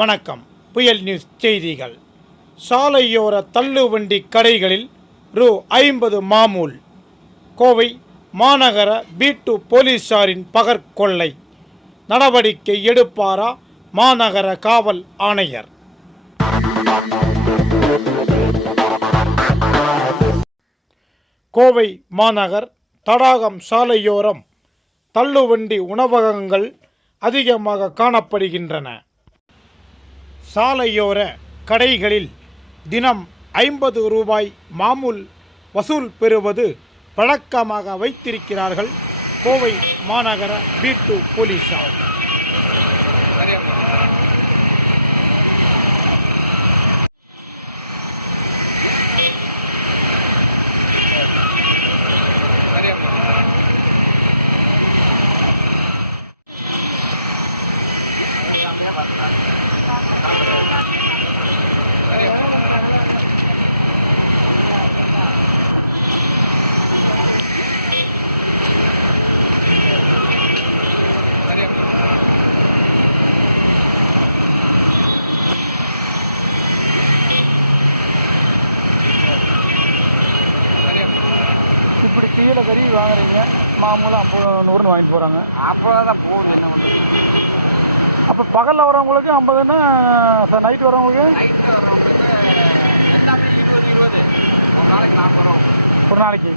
வணக்கம். புயல் நியூஸ் செய்திகள். சாலையோர தள்ளுவண்டி கடைகளில் ரூ.50 மாமூல். கோவை மாநகர B2 போலீசாரின் பகற்கொள்ளை. நடவடிக்கை எடுப்பாரா மாநகர காவல் ஆணையர்? கோவை மாநகர் தடாகம் சாலையோரம் தள்ளுவண்டி உணவகங்கள் அதிகமாக காணப்படுகின்றன. சாலையோர கடைகளில் தினம் ரூ.50 மாமூல் வசூல் பெறுவது பழக்கமாக வைத்திருக்கிறார்கள் கோவை மாநகர B2 போலீசார். இப்படி கீழே கறி வாங்குறீங்க, மாமூலம் 50-100 வாங்கிட்டு போகிறாங்க. அப்போ தான் போகணும். என்ன பண்ணுறது? அப்போ பகலில் வரவங்களுக்கு 50ன்னா நைட்டு வரவங்களுக்கு எல்லாமே 20 ஒரு நாளைக்கு 40 ஒரு நாளைக்கு.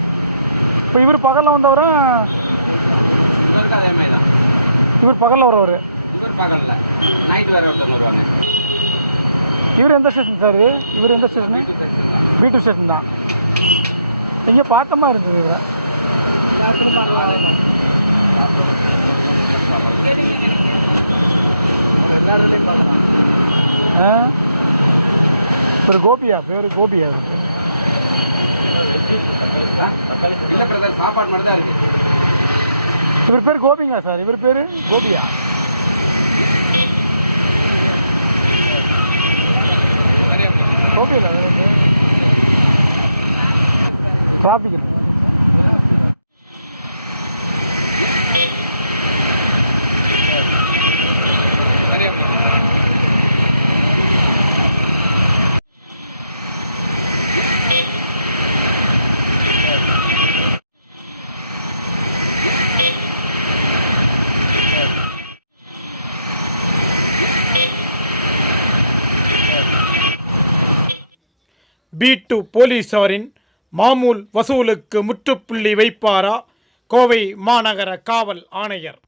இப்போ இவர் பகலில் வந்தவரை இவருக்கு அதே மாதிரி தான். இவர் பகலில் வரவர், இவர் பகலில் நைட்டு வேறு ஒருத்தர் வருவாங்க. இவர் எந்த ஸ்டேஷன் சார்? இவர் எந்த ஸ்டேஷனு? B2 ஸ்டேஷன் தான். எங்கே பார்த்தமா இருந்தது இவரை? பேர் கோபியா? பேர் கோபியா? சாப்பாடு மட்டும் தான் இருக்கு. இவர் பேர் கோபிங்களா சார்? இவர் பேர் கோபியா? கோபியில் டிராஃபிக் இல்லை. B2 போலீசாரின் மாமூல் வசூலுக்கு முற்றுப்புள்ளி வைப்பாரா கோவை மாநகர காவல் ஆணையர்?